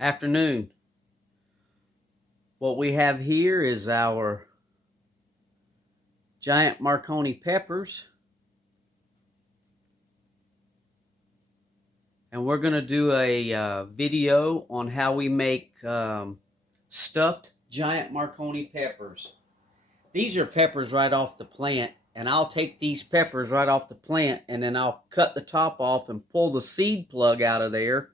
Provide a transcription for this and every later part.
Afternoon. What we have here is our giant Marconi peppers, and we're going to do a video on how we make stuffed giant Marconi peppers. These are peppers right off the plant, and I'll take these peppers right off the plant, and then I'll cut the top off and pull the seed plug out of there.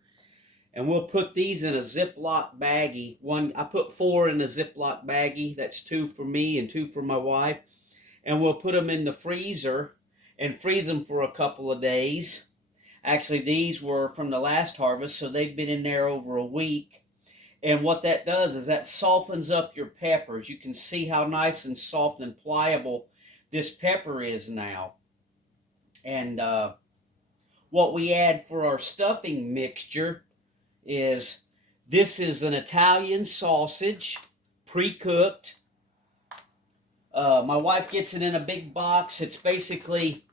And we'll put these in a Ziploc baggie. I put 4 in a Ziploc baggie. That's 2 for me and 2 for my wife. And we'll put them in the freezer and freeze them for a couple of days. Actually, these were from the last harvest, so they've been in there over a week. And what that does is that softens up your peppers. You can see how nice and soft and pliable this pepper is now. And what we add for our stuffing mixture is this is an Italian sausage, pre-cooked. My wife gets it in a big box. It's basically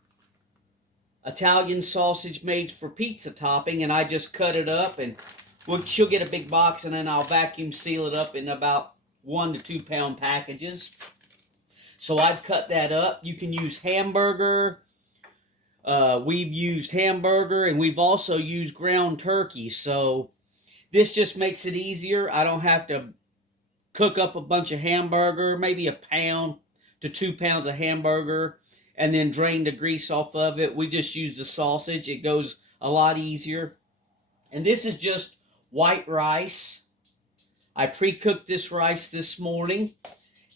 Italian sausage made for pizza topping, and I just cut it up, and she'll get a big box, and then I'll vacuum seal it up in about 1 to 2 pound packages. So I've cut that up. You can use hamburger. We've used hamburger, and we've also used ground turkey. So this just makes it easier. I don't have to cook up a bunch of hamburger, maybe 1 pound to 2 pounds of hamburger, and then drain the grease off of it. We just use the sausage. It goes a lot easier. And this is just white rice. I pre-cooked this rice this morning,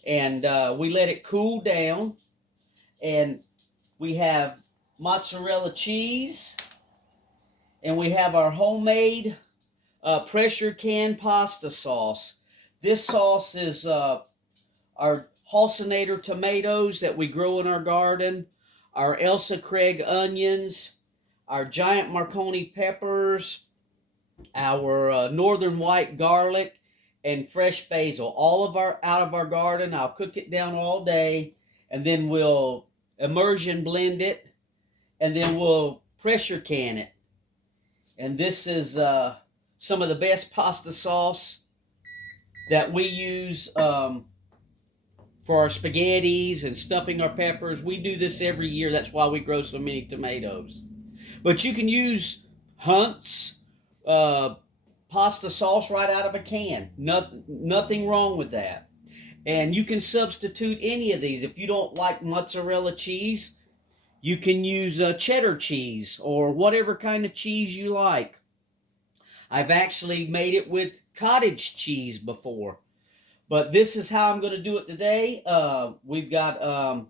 and we let it cool down. And we have mozzarella cheese, and we have our homemade pressure can pasta sauce. This sauce is our Halcinator tomatoes that we grow in our garden, our Elsa Craig onions, our giant Marconi peppers, our northern white garlic, and fresh basil. All of our out of our garden. I'll cook it down all day, and then we'll immersion blend it, and then we'll pressure can it. And this is some of the best pasta sauce that we use for our spaghettis and stuffing our peppers. We do this every year. That's why we grow so many tomatoes. But you can use Hunt's pasta sauce right out of a can. Nothing wrong with that. And you can substitute any of these. If you don't like mozzarella cheese, you can use cheddar cheese or whatever kind of cheese you like. I've actually made it with cottage cheese before. But this is how I'm going to do it today. We've got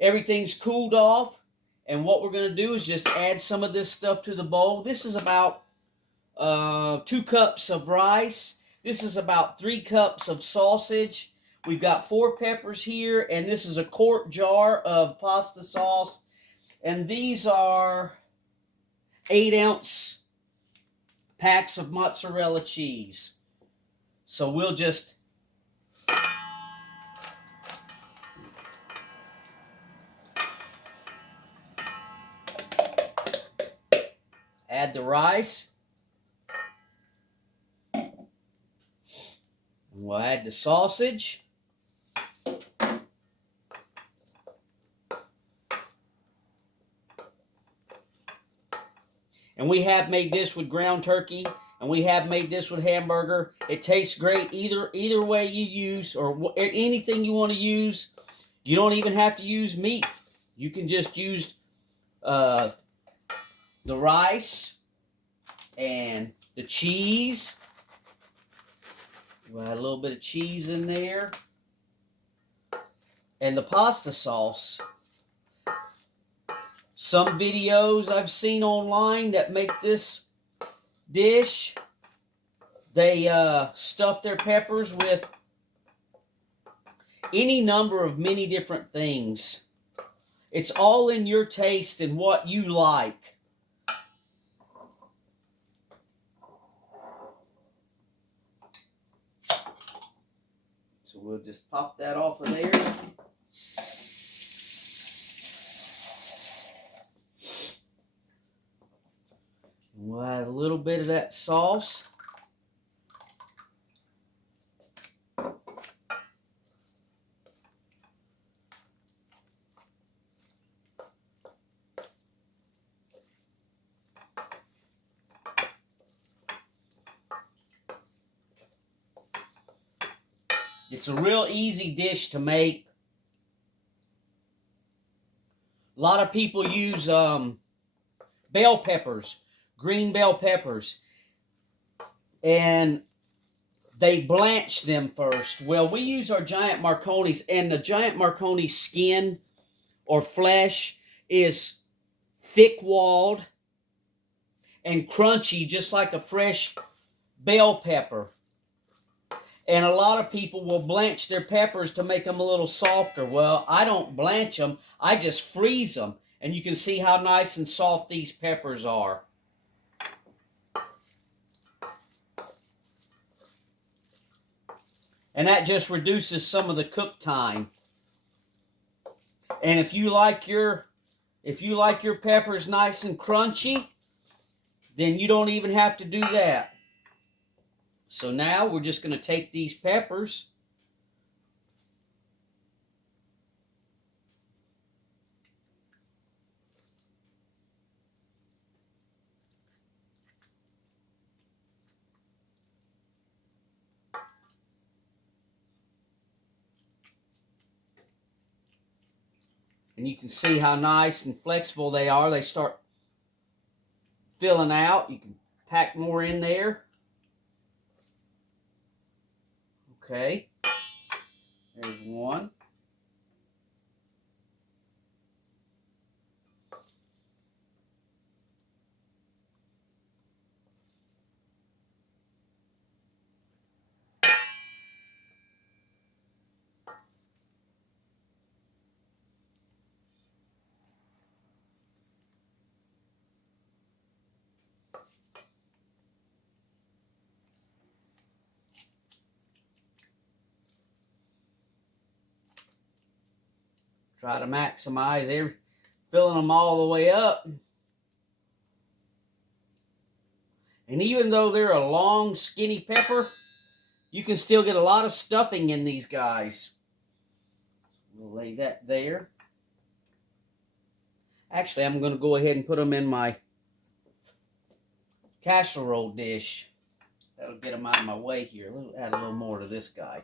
everything's cooled off. And what we're going to do is just add some of this stuff to the bowl. This is about 2 cups of rice. This is about 3 cups of sausage. We've got 4 peppers here. And this is a quart jar of pasta sauce. And these are 8-ounce packs of mozzarella cheese. So we'll just add the rice. And we'll add the sausage. And we have made this with ground turkey, and we have made this with hamburger. It tastes great either way you use, or anything you want to use. You don't even have to use meat. You can just use the rice and the cheese. We'll add a little bit of cheese in there. And the pasta sauce. Some videos I've seen online that make this dish, they stuff their peppers with any number of many different things. It's all in your taste and what you like. So we'll just pop that off of there. We'll add a little bit of that sauce. It's a real easy dish to make. A lot of people use bell peppers, green bell peppers, and they blanch them first. Well, we use our giant Marconis, and the giant Marconi skin or flesh is thick-walled and crunchy, just like a fresh bell pepper. And a lot of people will blanch their peppers to make them a little softer. Well, I don't blanch them. I just freeze them. And you can see how nice and soft these peppers are. And that just reduces some of the cook time. And if you like your peppers nice and crunchy, then you don't even have to do that. So now we're just going to take these peppers and you can see how nice and flexible they are. They start filling out. You can pack more in there. Okay, there's one. Try to maximize filling them all the way up. And even though they're a long, skinny pepper, you can still get a lot of stuffing in these guys. So we'll lay that there. Actually, I'm going to go ahead and put them in my casserole dish. That'll get them out of my way here. We'll add a little more to this guy.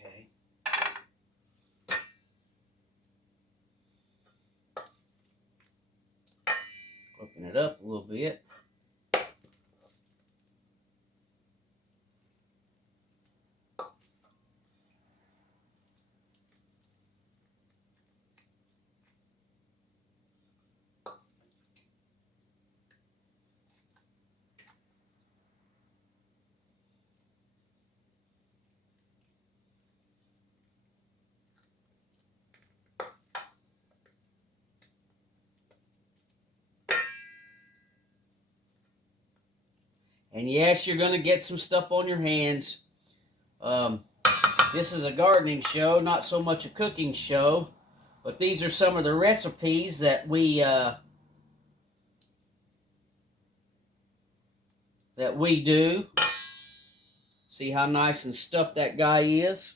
Okay. Open it up a little bit. And yes, you're going to get some stuff on your hands. This is a gardening show, not so much a cooking show. But these are some of the recipes that we do. See how nice and stuffed that guy is?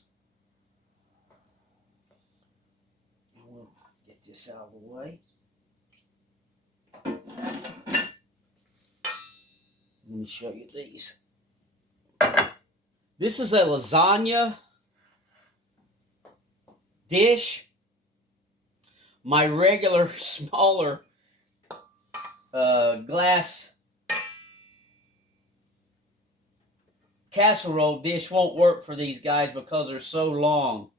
And we'll get this out of the way. Let me show you these. This is a lasagna dish. My regular smaller glass casserole dish won't work for these guys because they're so long.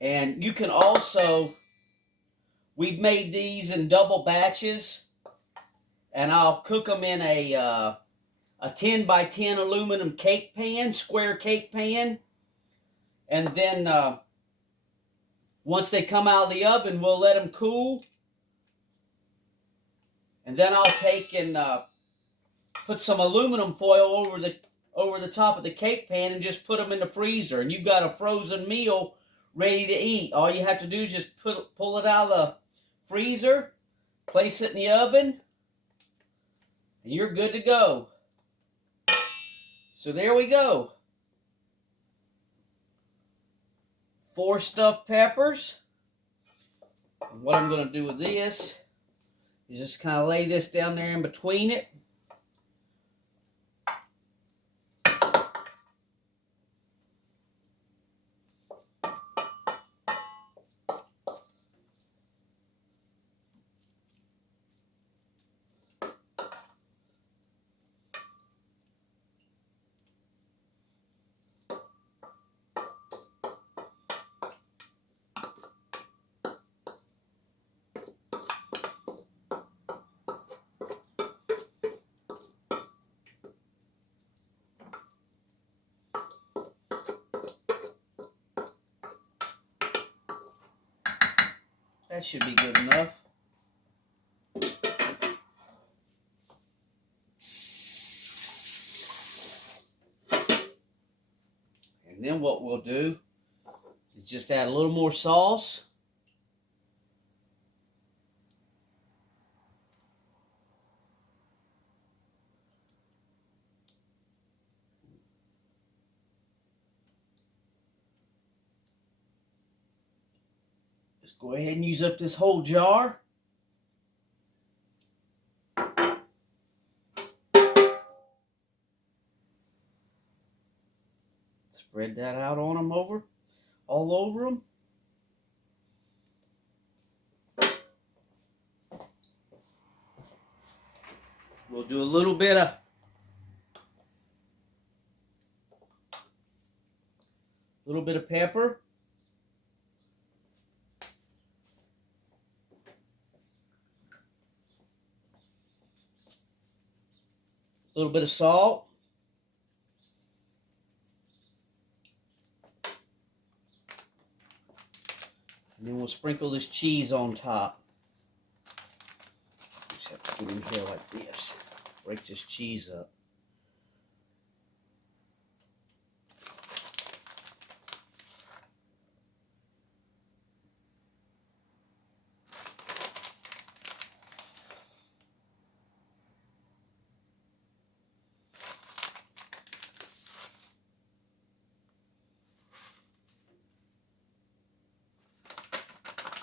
And you can also, we've made these in double batches, and I'll cook them in a 10 by 10 aluminum cake pan, square cake pan. And then once they come out of the oven, we'll let them cool. And then I'll take and put some aluminum foil over the top of the cake pan and just put them in the freezer. And you've got a frozen meal ready to eat. All you have to do is just pull it out of the freezer, place it in the oven, and you're good to go. So there we go. 4 stuffed peppers. And what I'm going to do with this is just kind of lay this down there in between it. That should be good enough. And then what we'll do is just add a little more sauce. Just go ahead and use up this whole jar. Spread that out on them all over them. We'll do a little bit of pepper. A little bit of salt. And then we'll sprinkle this cheese on top. Just have to get in here like this. Break this cheese up.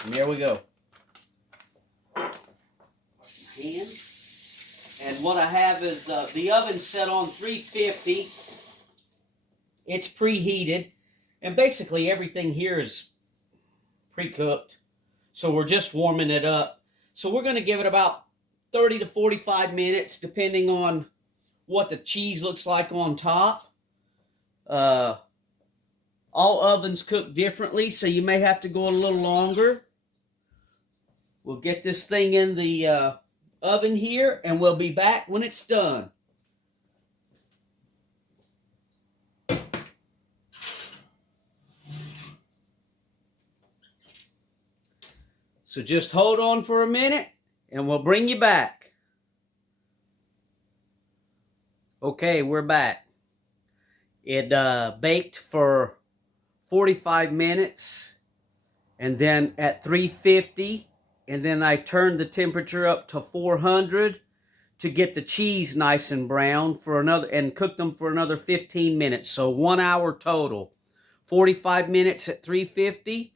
And there we go. Hand. And what I have is the oven set on 350. It's preheated. And basically everything here is pre-cooked. So we're just warming it up. So we're going to give it about 30 to 45 minutes depending on what the cheese looks like on top. All ovens cook differently, so you may have to go a little longer. We'll get this thing in the oven here, and we'll be back when it's done. So just hold on for a minute, and we'll bring you back. Okay, we're back. It baked for 45 minutes, and then at 350, and then I turned the temperature up to 400 to get the cheese nice and brown and cooked them for another 15 minutes. So 1 hour total. 45 minutes at 350,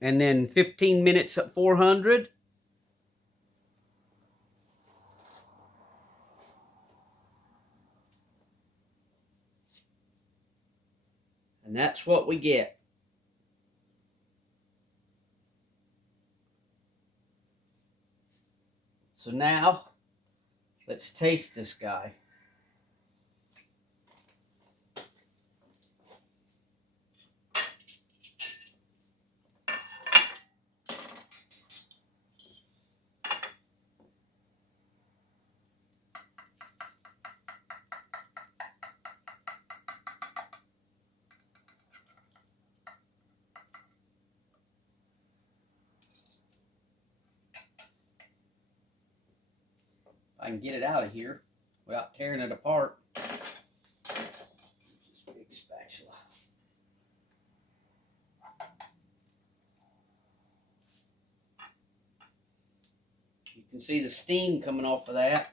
and then 15 minutes at 400. And that's what we get. So now, let's taste this guy. I can get it out of here without tearing it apart. This big spatula. You can see the steam coming off of that.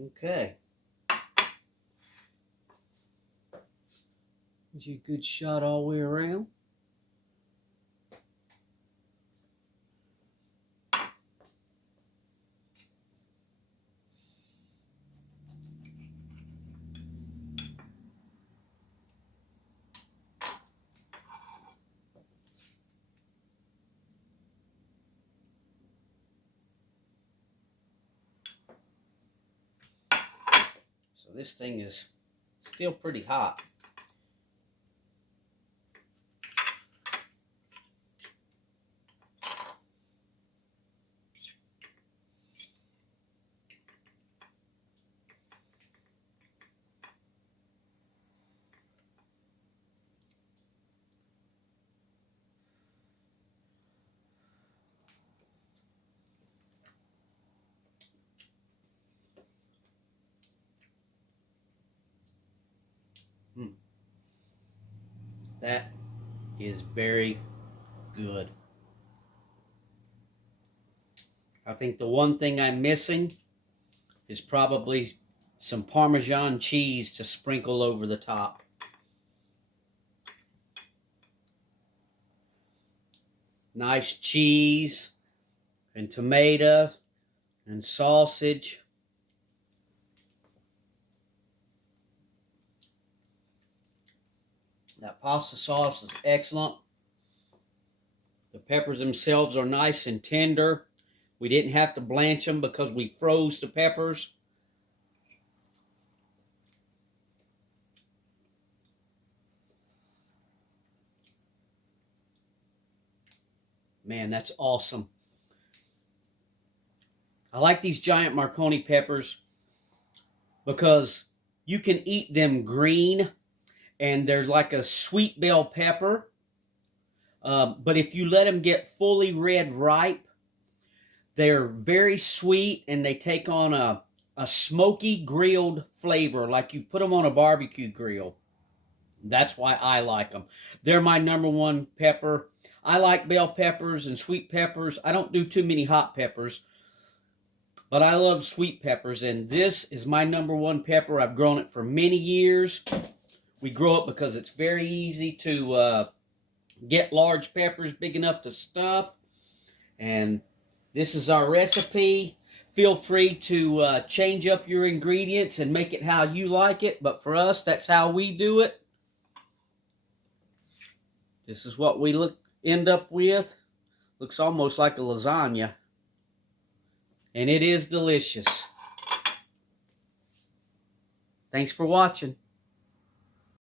Okay. Gives you a good shot all the way around. So this thing is still pretty hot. That is very good. I think the one thing I'm missing is probably some Parmesan cheese to sprinkle over the top. Nice cheese and tomato and sausage. That pasta sauce is excellent. The peppers themselves are nice and tender. We didn't have to blanch them because we froze the peppers. Man, that's awesome. I like these giant Marconi peppers because you can eat them green and they're like a sweet bell pepper. But if you let them get fully red ripe, they're very sweet and they take on a smoky grilled flavor, like you put them on a barbecue grill. That's why I like them. They're my number one pepper. I like bell peppers and sweet peppers. I don't do too many hot peppers, but I love sweet peppers, and this is my number one pepper. I've grown it for many years. We grow it because it's very easy to get large peppers big enough to stuff. And this is our recipe. Feel free to change up your ingredients and make it how you like it. But for us, that's how we do it. This is what we end up with. Looks almost like a lasagna. And it is delicious. Thanks for watching.